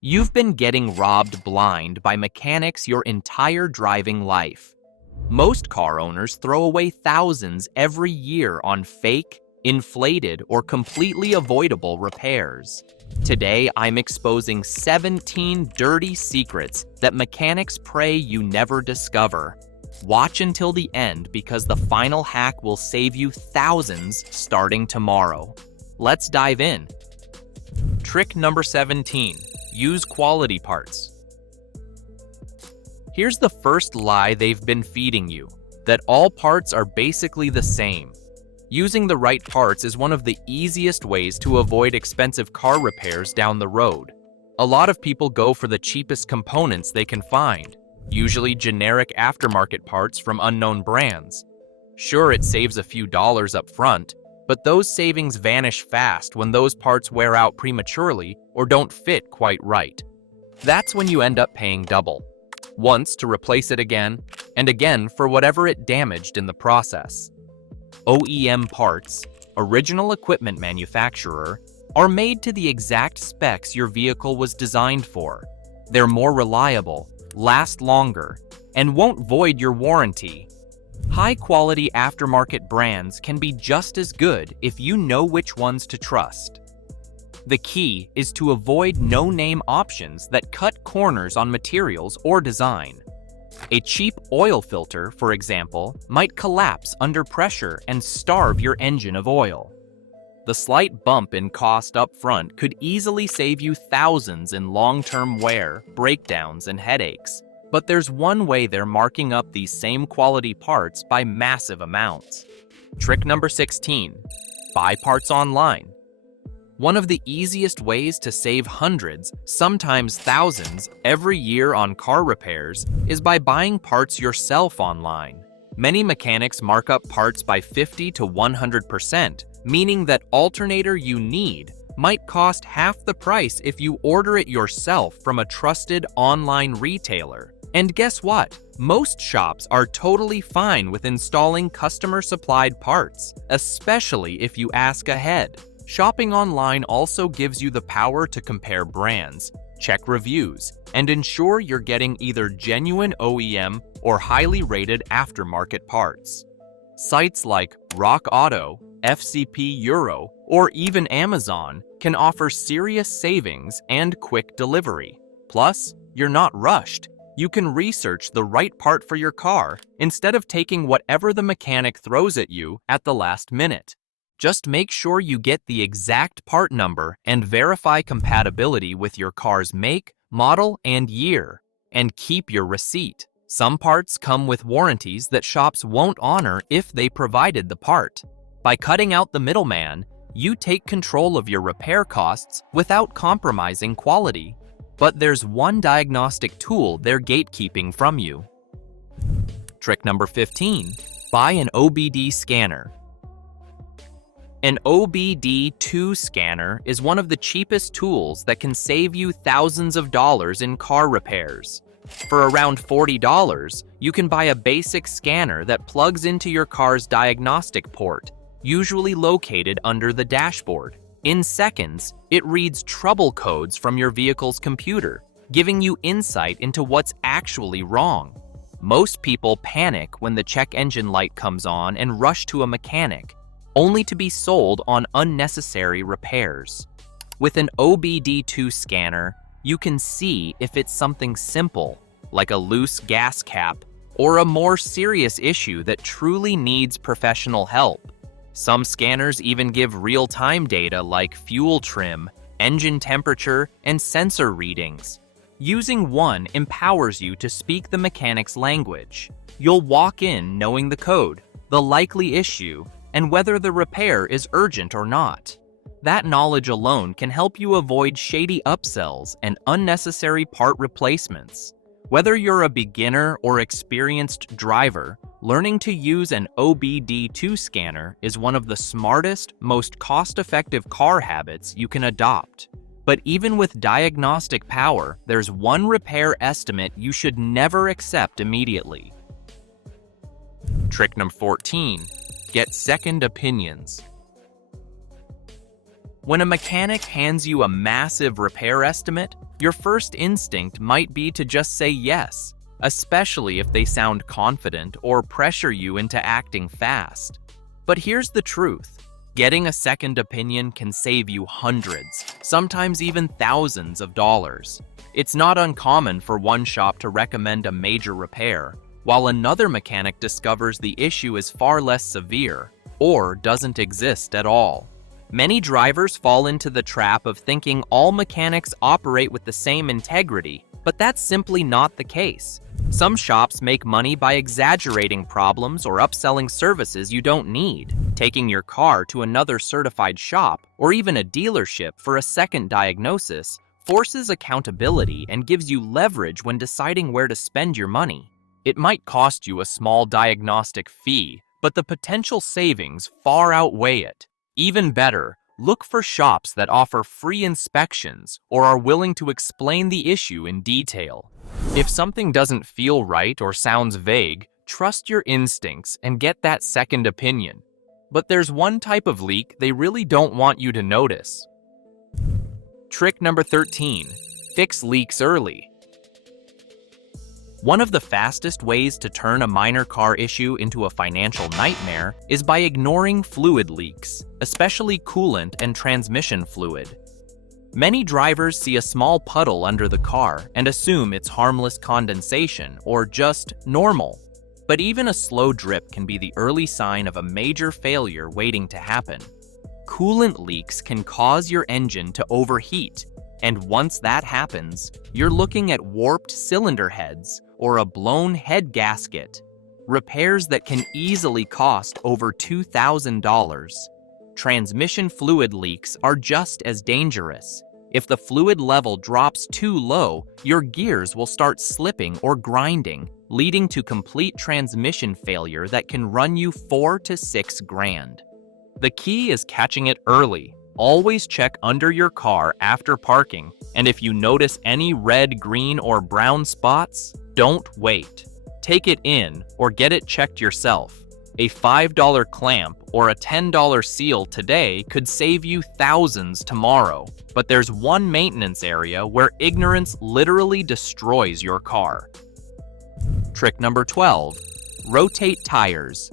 You've been getting robbed blind by mechanics your entire driving life. Most car owners throw away thousands every year on fake, inflated, or completely avoidable repairs. Today, I'm exposing 17 dirty secrets that mechanics pray you never discover. Watch until the end because the final hack will save you thousands starting tomorrow. Let's dive in. Trick number 17. Use quality parts. Here's the first lie they've been feeding you, that all parts are basically the same. Using the right parts is one of the easiest ways to avoid expensive car repairs down the road. A lot of people go for the cheapest components they can find, usually generic aftermarket parts from unknown brands. Sure, it saves a few dollars up front, but those savings vanish fast when those parts wear out prematurely or don't fit quite right. That's when you end up paying double. Once to replace it again, and again for whatever it damaged in the process. OEM parts, original equipment manufacturer, are made to the exact specs your vehicle was designed for. They're more reliable, last longer, and won't void your warranty. High-quality aftermarket brands can be just as good if you know which ones to trust. The key is to avoid no-name options that cut corners on materials or design. A cheap oil filter, for example, might collapse under pressure and starve your engine of oil. The slight bump in cost up front could easily save you thousands in long-term wear, breakdowns, and headaches. But there's one way they're marking up these same quality parts by massive amounts. Trick number 16. Buy parts online. One of the easiest ways to save hundreds, sometimes thousands, every year on car repairs is by buying parts yourself online. Many mechanics mark up parts by 50 to 100%, meaning that alternator you need might cost half the price if you order it yourself from a trusted online retailer. And guess what? Most shops are totally fine with installing customer-supplied parts, especially if you ask ahead. Shopping online also gives you the power to compare brands, check reviews, and ensure you're getting either genuine OEM or highly rated aftermarket parts. Sites like Rock Auto, FCP Euro, or even Amazon can offer serious savings and quick delivery. Plus, you're not rushed. You can research the right part for your car instead of taking whatever the mechanic throws at you at the last minute. Just make sure you get the exact part number and verify compatibility with your car's make, model, and year. And keep your receipt. Some parts come with warranties that shops won't honor if they provided the part. By cutting out the middleman, you take control of your repair costs without compromising quality. But there's one diagnostic tool they're gatekeeping from you. Trick number 15. Buy an OBD scanner. An OBD2 scanner is one of the cheapest tools that can save you thousands of dollars in car repairs. For around $40, you can buy a basic scanner that plugs into your car's diagnostic port, usually located under the dashboard. In seconds, it reads trouble codes from your vehicle's computer, giving you insight into what's actually wrong. Most people panic when the check engine light comes on and rush to a mechanic, only to be sold on unnecessary repairs. With an OBD2 scanner, you can see if it's something simple, like a loose gas cap, or a more serious issue that truly needs professional help. Some scanners even give real-time data like fuel trim, engine temperature, and sensor readings. Using one empowers you to speak the mechanic's language. You'll walk in knowing the code, the likely issue, and whether the repair is urgent or not. That knowledge alone can help you avoid shady upsells and unnecessary part replacements. Whether you're a beginner or experienced driver, learning to use an OBD2 scanner is one of the smartest, most cost-effective car habits you can adopt. But even with diagnostic power, there's one repair estimate you should never accept immediately. Trick number 14. Get second opinions. When a mechanic hands you a massive repair estimate, your first instinct might be to just say yes, especially if they sound confident or pressure you into acting fast. But here's the truth. Getting a second opinion can save you hundreds, sometimes even thousands of dollars. It's not uncommon for one shop to recommend a major repair, while another mechanic discovers the issue is far less severe or doesn't exist at all. Many drivers fall into the trap of thinking all mechanics operate with the same integrity, but that's simply not the case. Some shops make money by exaggerating problems or upselling services you don't need. Taking your car to another certified shop or even a dealership for a second diagnosis forces accountability and gives you leverage when deciding where to spend your money. It might cost you a small diagnostic fee, but the potential savings far outweigh it. Even better, look for shops that offer free inspections or are willing to explain the issue in detail. If something doesn't feel right or sounds vague, trust your instincts and get that second opinion. But there's one type of leak they really don't want you to notice. Trick number 13. Fix leaks early. One of the fastest ways to turn a minor car issue into a financial nightmare is by ignoring fluid leaks, especially coolant and transmission fluid. Many drivers see a small puddle under the car and assume it's harmless condensation or just normal. But even a slow drip can be the early sign of a major failure waiting to happen. Coolant leaks can cause your engine to overheat, and once that happens, you're looking at warped cylinder heads or a blown head gasket, repairs that can easily cost over $2,000. Transmission fluid leaks are just as dangerous. If the fluid level drops too low, your gears will start slipping or grinding, leading to complete transmission failure that can run you $4,000 to $6,000. The key is catching it early. Always check under your car after parking, and if you notice any red, green, or brown spots, don't wait. Take it in or get it checked yourself. A $5 clamp or a $10 seal today could save you thousands tomorrow. But there's one maintenance area where ignorance literally destroys your car. Trick number 12. Rotate tires.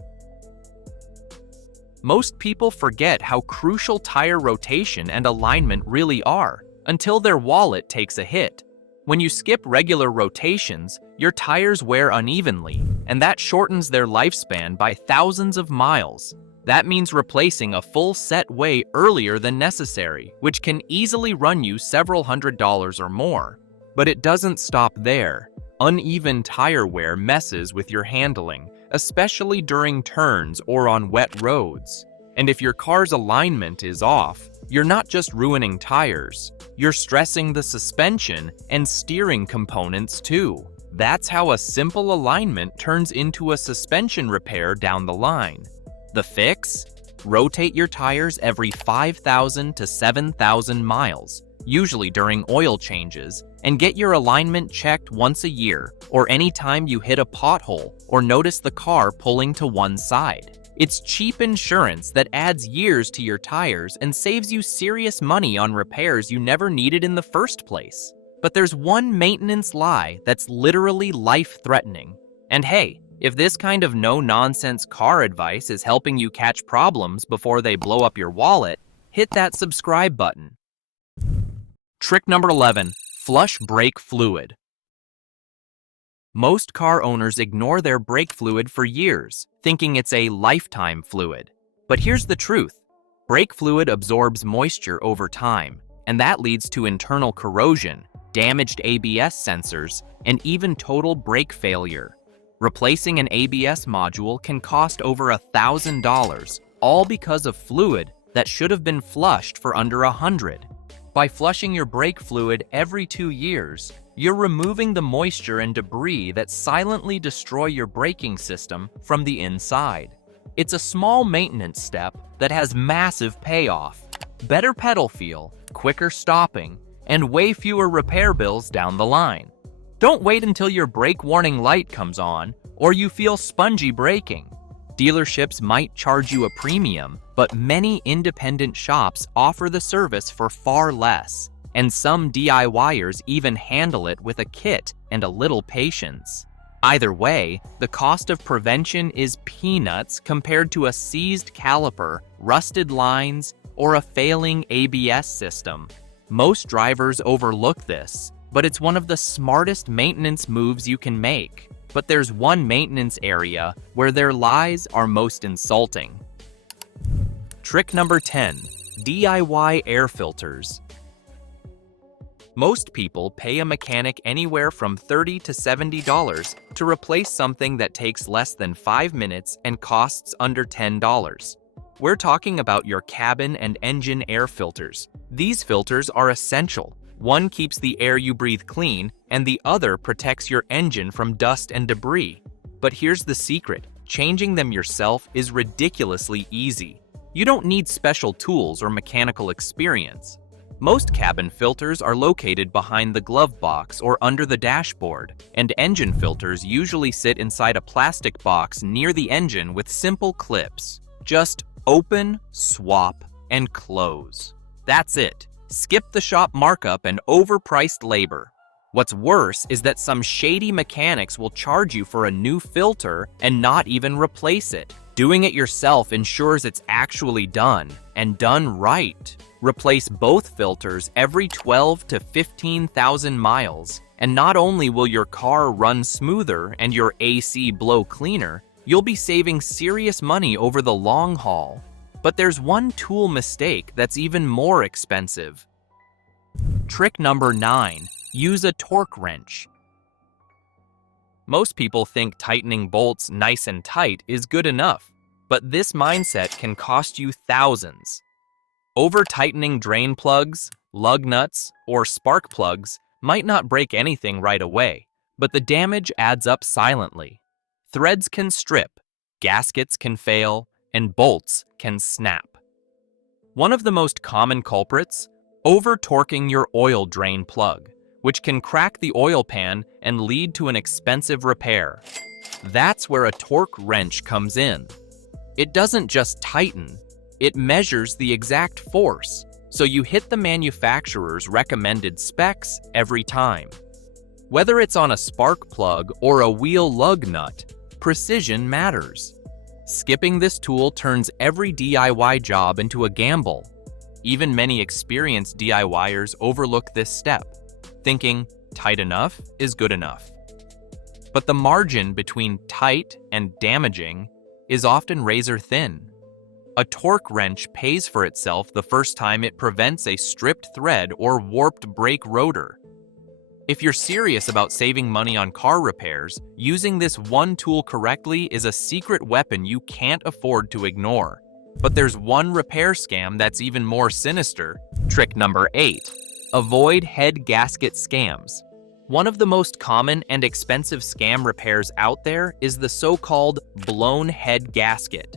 Most people forget how crucial tire rotation and alignment really are until their wallet takes a hit. When you skip regular rotations, your tires wear unevenly, and that shortens their lifespan by thousands of miles. That means replacing a full set way earlier than necessary, which can easily run you several $100s or more. But it doesn't stop there. Uneven tire wear messes with your handling, especially during turns or on wet roads. And if your car's alignment is off, you're not just ruining tires, you're stressing the suspension and steering components too. That's how a simple alignment turns into a suspension repair down the line. The fix? Rotate your tires every 5,000 to 7,000 miles, usually during oil changes, and get your alignment checked once a year or anytime you hit a pothole or notice the car pulling to one side. It's cheap insurance that adds years to your tires and saves you serious money on repairs you never needed in the first place. But there's one maintenance lie that's literally life-threatening. And hey, if this kind of no-nonsense car advice is helping you catch problems before they blow up your wallet, hit that subscribe button. Trick number 11. Flush brake fluid. Most car owners ignore their brake fluid for years, thinking it's a lifetime fluid. But here's the truth. Brake fluid absorbs moisture over time, and that leads to internal corrosion, damaged ABS sensors, and even total brake failure. Replacing an ABS module can cost over $1,000, all because of fluid that should have been flushed for under $100. By flushing your brake fluid every 2 years, you're removing the moisture and debris that silently destroy your braking system from the inside. It's a small maintenance step that has massive payoff. Better pedal feel, quicker stopping, and way fewer repair bills down the line. Don't wait until your brake warning light comes on or you feel spongy braking. Dealerships might charge you a premium, but many independent shops offer the service for far less, and some DIYers even handle it with a kit and a little patience. Either way, the cost of prevention is peanuts compared to a seized caliper, rusted lines, or a failing ABS system. Most drivers overlook this, but it's one of the smartest maintenance moves you can make. But there's one maintenance area where their lies are most insulting. Trick number 10, DIY air filters. Most people pay a mechanic anywhere from $30 to $70 to replace something that takes less than 5 minutes and costs under $10. We're talking about your cabin and engine air filters. These filters are essential. One keeps the air you breathe clean, and the other protects your engine from dust and debris. But here's the secret: changing them yourself is ridiculously easy. You don't need special tools or mechanical experience. Most cabin filters are located behind the glove box or under the dashboard, and engine filters usually sit inside a plastic box near the engine with simple clips. Just open, swap, and close. That's it. Skip the shop markup and overpriced labor. What's worse is that some shady mechanics will charge you for a new filter and not even replace it. Doing it yourself ensures it's actually done, and done right. Replace both filters every 12 to 15,000 miles, and not only will your car run smoother and your AC blow cleaner, you'll be saving serious money over the long haul. But there's one tool mistake that's even more expensive. Trick number 9, use a torque wrench. Most people think tightening bolts nice and tight is good enough, but this mindset can cost you thousands. Over-tightening drain plugs, lug nuts, or spark plugs might not break anything right away, but the damage adds up silently. Threads can strip, gaskets can fail, and bolts can snap. One of the most common culprits: over-torquing your oil drain plug, which can crack the oil pan and lead to an expensive repair. That's where a torque wrench comes in. It doesn't just tighten, it measures the exact force, so you hit the manufacturer's recommended specs every time. Whether it's on a spark plug or a wheel lug nut, precision matters. Skipping this tool turns every DIY job into a gamble. Even many experienced DIYers overlook this step, thinking tight enough is good enough. But the margin between tight and damaging is often razor thin. A torque wrench pays for itself the first time it prevents a stripped thread or warped brake rotor. If you're serious about saving money on car repairs, using this one tool correctly is a secret weapon you can't afford to ignore. But there's one repair scam that's even more sinister. Trick number 8. Avoid head gasket scams. One of the most common and expensive scam repairs out there is the so-called blown head gasket.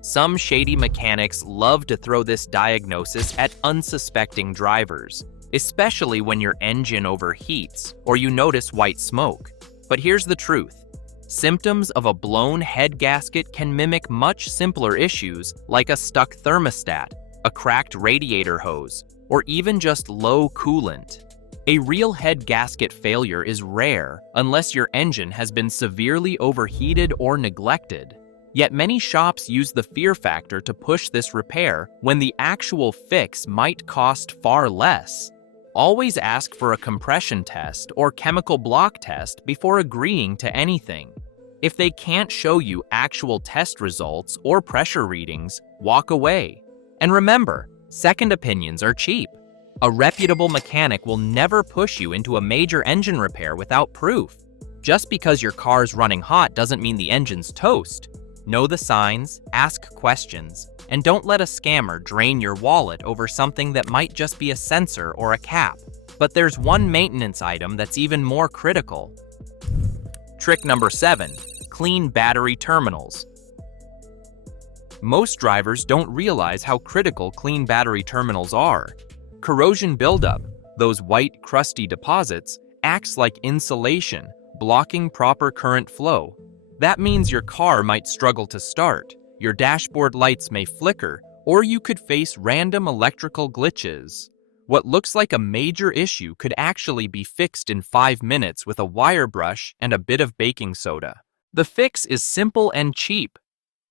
Some shady mechanics love to throw this diagnosis at unsuspecting drivers, especially when your engine overheats or you notice white smoke. But here's the truth. Symptoms of a blown head gasket can mimic much simpler issues like a stuck thermostat, a cracked radiator hose, or even just low coolant. A real head gasket failure is rare unless your engine has been severely overheated or neglected. Yet many shops use the fear factor to push this repair when the actual fix might cost far less. Always ask for a compression test or chemical block test before agreeing to anything. If they can't show you actual test results or pressure readings, walk away. And remember, second opinions are cheap. A reputable mechanic will never push you into a major engine repair without proof. Just because your car's running hot doesn't mean the engine's toast. Know the signs, ask questions, and don't let a scammer drain your wallet over something that might just be a sensor or a cap. But there's one maintenance item that's even more critical. Trick number 7, clean battery terminals. Most drivers don't realize how critical clean battery terminals are. Corrosion buildup, those white, crusty deposits, acts like insulation, blocking proper current flow. That means your car might struggle to start, your dashboard lights may flicker, or you could face random electrical glitches. What looks like a major issue could actually be fixed in 5 minutes with a wire brush and a bit of baking soda. The fix is simple and cheap.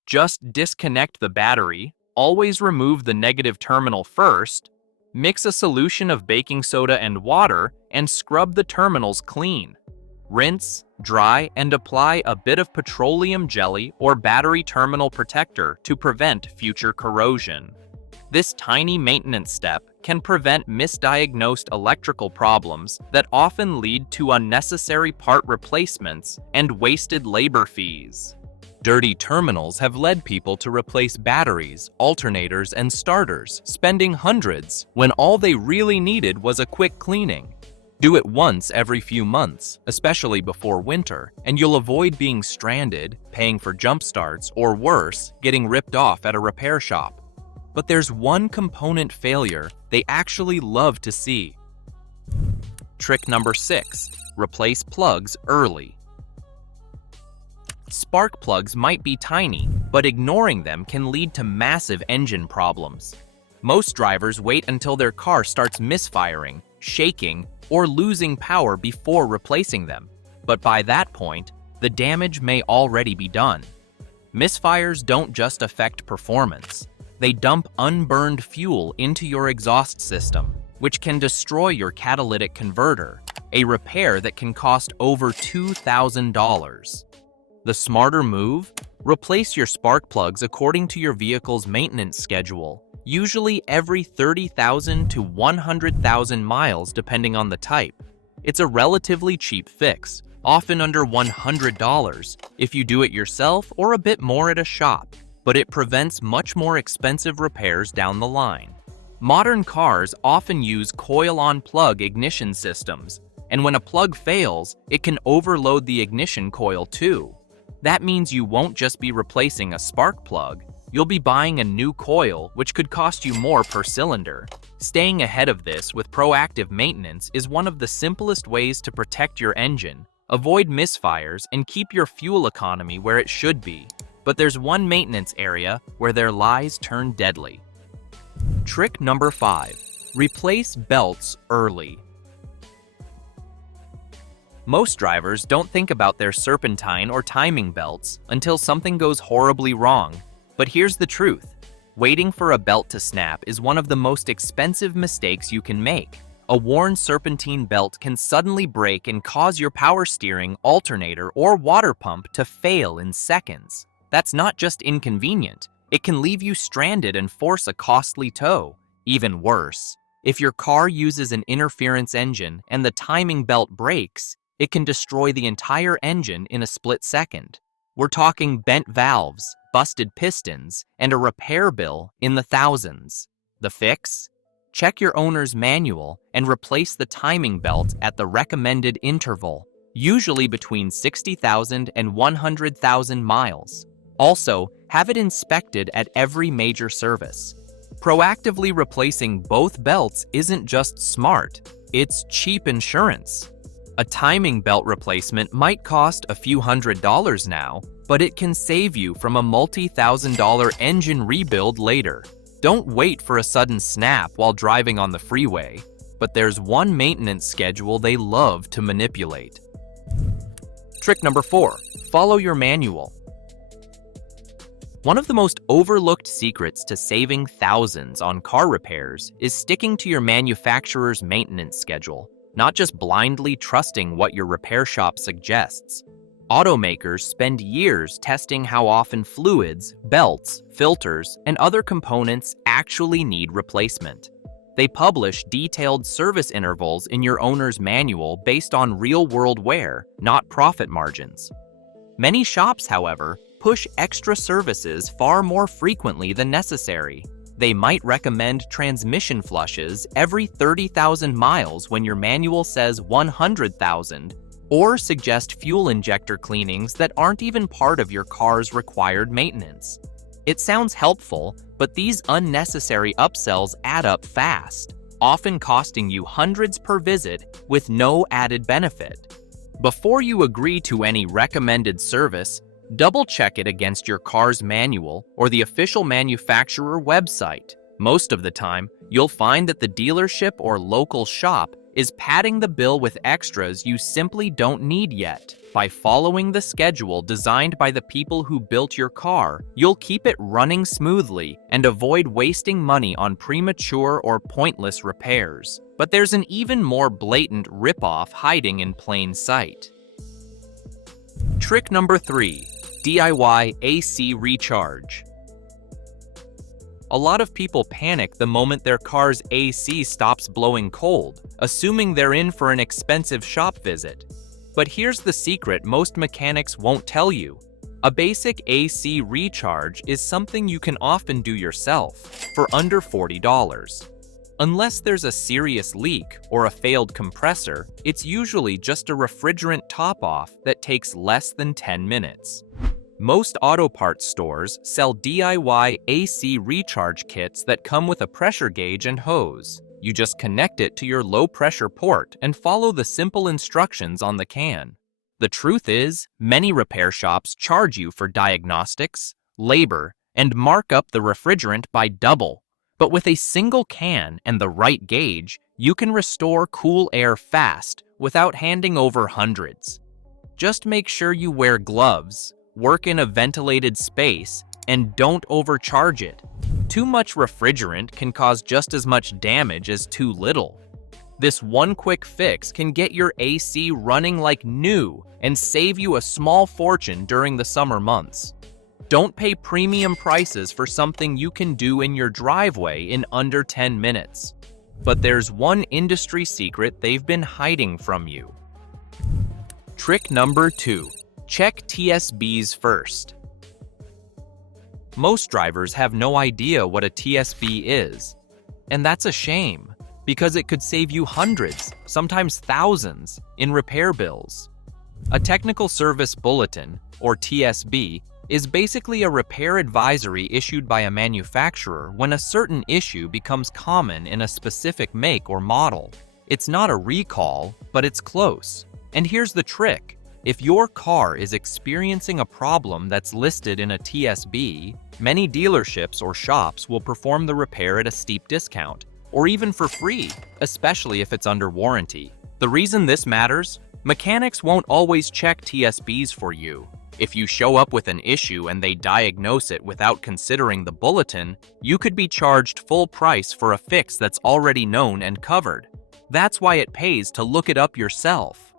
Just disconnect the battery, always remove the negative terminal first, mix a solution of baking soda and water, and scrub the terminals clean. Rinse, dry, and apply a bit of petroleum jelly or battery terminal protector to prevent future corrosion. This tiny maintenance step can prevent misdiagnosed electrical problems that often lead to unnecessary part replacements and wasted labor fees. Dirty terminals have led people to replace batteries, alternators, and starters, spending hundreds when all they really needed was a quick cleaning. Do it once every few months, especially before winter, and you'll avoid being stranded, paying for jump starts, or worse, getting ripped off at a repair shop. But there's one component failure they actually love to see. Trick number 6, replace plugs early. Spark plugs might be tiny, but ignoring them can lead to massive engine problems. Most drivers wait until their car starts misfiring, shaking, or losing power before replacing them. But by that point, the damage may already be done. Misfires don't just affect performance. They dump unburned fuel into your exhaust system, which can destroy your catalytic converter, a repair that can cost over $2,000. The smarter move? Replace your spark plugs according to your vehicle's maintenance schedule, usually every 30,000 to 100,000 miles depending on the type. It's a relatively cheap fix, often under $100 if you do it yourself or a bit more at a shop, but it prevents much more expensive repairs down the line. Modern cars often use coil-on plug ignition systems, and when a plug fails, it can overload the ignition coil too. That means you won't just be replacing a spark plug, you'll be buying a new coil, which could cost you more per cylinder. Staying ahead of this with proactive maintenance is one of the simplest ways to protect your engine, avoid misfires, and keep your fuel economy where it should be. But there's one maintenance area where their lies turn deadly. Trick number 5, replace belts early. Most drivers don't think about their serpentine or timing belts until something goes horribly wrong. But here's the truth. Waiting for a belt to snap is one of the most expensive mistakes you can make. A worn serpentine belt can suddenly break and cause your power steering, alternator, or water pump to fail in seconds. That's not just inconvenient. It can leave you stranded and force a costly tow. Even worse, if your car uses an interference engine and the timing belt breaks, it can destroy the entire engine in a split second. We're talking bent valves, busted pistons, and a repair bill in the thousands. The fix? Check your owner's manual and replace the timing belt at the recommended interval, usually between 60,000 and 100,000 miles. Also, have it inspected at every major service. Proactively replacing both belts isn't just smart, it's cheap insurance. A timing belt replacement might cost a few $100s now, but it can save you from a multi-thousand-dollar engine rebuild later. Don't wait for a sudden snap while driving on the freeway, but there's one maintenance schedule they love to manipulate. Trick number 4, follow your manual. One of the most overlooked secrets to saving thousands on car repairs is sticking to your manufacturer's maintenance schedule, not just blindly trusting what your repair shop suggests. Automakers spend years testing how often fluids, belts, filters, and other components actually need replacement. They publish detailed service intervals in your owner's manual based on real-world wear, not profit margins. Many shops, however, push extra services far more frequently than necessary. They might recommend transmission flushes every 30,000 miles when your manual says 100,000, or suggest fuel injector cleanings that aren't even part of your car's required maintenance. It sounds helpful, but these unnecessary upsells add up fast, often costing you hundreds per visit with no added benefit. Before you agree to any recommended service, Double-check it against your car's manual or the official manufacturer website. Most of the time, you'll find that the dealership or local shop is padding the bill with extras you simply don't need yet. By following the schedule designed by the people who built your car, you'll keep it running smoothly and avoid wasting money on premature or pointless repairs. But there's an even more blatant ripoff hiding in plain sight. Trick number 3. DIY AC recharge. A lot of people panic the moment their car's AC stops blowing cold, assuming they're in for an expensive shop visit. But here's the secret most mechanics won't tell you. A basic AC recharge is something you can often do yourself for under $40. Unless there's a serious leak or a failed compressor, it's usually just a refrigerant top-off that takes less than 10 minutes. Most auto parts stores sell DIY AC recharge kits that come with a pressure gauge and hose. You just connect it to your low-pressure port and follow the simple instructions on the can. The truth is, many repair shops charge you for diagnostics, labor, and mark up the refrigerant by double. But with a single can and the right gauge, you can restore cool air fast without handing over hundreds. Just make sure you wear gloves, work in a ventilated space, and don't overcharge it. Too much refrigerant can cause just as much damage as too little. This one quick fix can get your AC running like new and save you a small fortune during the summer months. Don't pay premium prices for something you can do in your driveway in under 10 minutes. But there's one industry secret they've been hiding from you. Trick number 2. Check TSBs first. Most drivers have no idea what a TSB is, and that's a shame, because it could save you hundreds, sometimes thousands, in repair bills. A technical service bulletin, or TSB, is basically a repair advisory issued by a manufacturer when a certain issue becomes common in a specific make or model. It's not a recall, but it's close. And here's the trick. If your car is experiencing a problem that's listed in a TSB, many dealerships or shops will perform the repair at a steep discount, or even for free, especially if it's under warranty. The reason this matters? Mechanics won't always check TSBs for you. If you show up with an issue and they diagnose it without considering the bulletin, you could be charged full price for a fix that's already known and covered. That's why it pays to look it up yourself.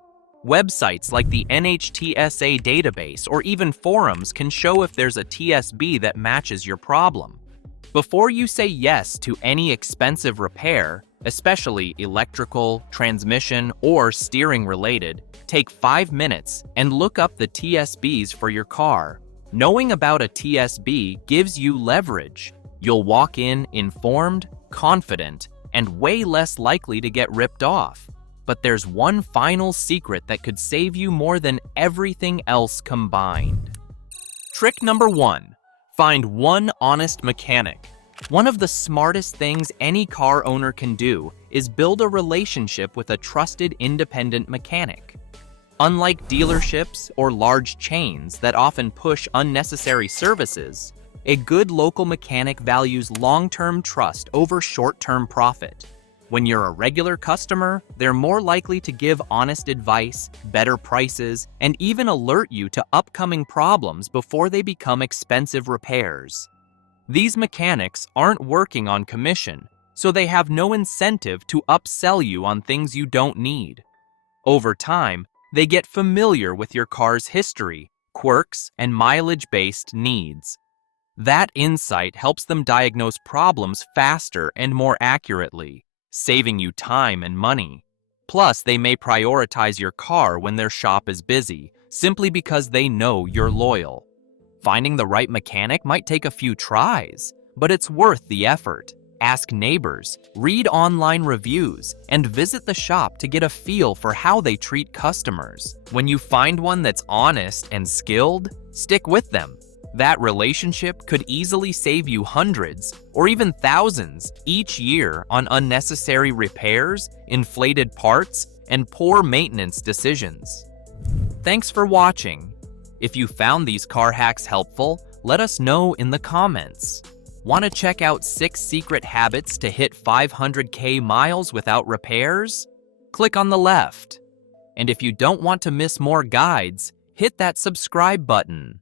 Websites like the NHTSA database or even forums can show if there's a TSB that matches your problem. Before you say yes to any expensive repair, especially electrical, transmission, or steering related, take 5 minutes and look up the TSBs for your car. Knowing about a TSB gives you leverage. You'll walk in informed, confident, and way less likely to get ripped off. But there's one final secret that could save you more than everything else combined. Trick number 1. Find one honest mechanic. One of the smartest things any car owner can do is build a relationship with a trusted independent mechanic. Unlike dealerships or large chains that often push unnecessary services, a good local mechanic values long-term trust over short-term profit. When you're a regular customer, they're more likely to give honest advice, better prices, and even alert you to upcoming problems before they become expensive repairs. These mechanics aren't working on commission, so they have no incentive to upsell you on things you don't need. Over time, they get familiar with your car's history, quirks, and mileage-based needs. That insight helps them diagnose problems faster and more accurately, saving you time and money. Plus, they may prioritize your car when their shop is busy, simply because they know you're loyal. Finding the right mechanic might take a few tries, but it's worth the effort. Ask neighbors, read online reviews, and visit the shop to get a feel for how they treat customers. When you find one that's honest and skilled, stick with them. That relationship could easily save you hundreds or even thousands each year on unnecessary repairs, inflated parts, and poor maintenance decisions. Thanks for watching. If you found these car hacks helpful, let us know in the comments. Want to check out 6 secret habits to hit 500k miles without repairs? Click on the left. And if you don't want to miss more guides, hit that subscribe button.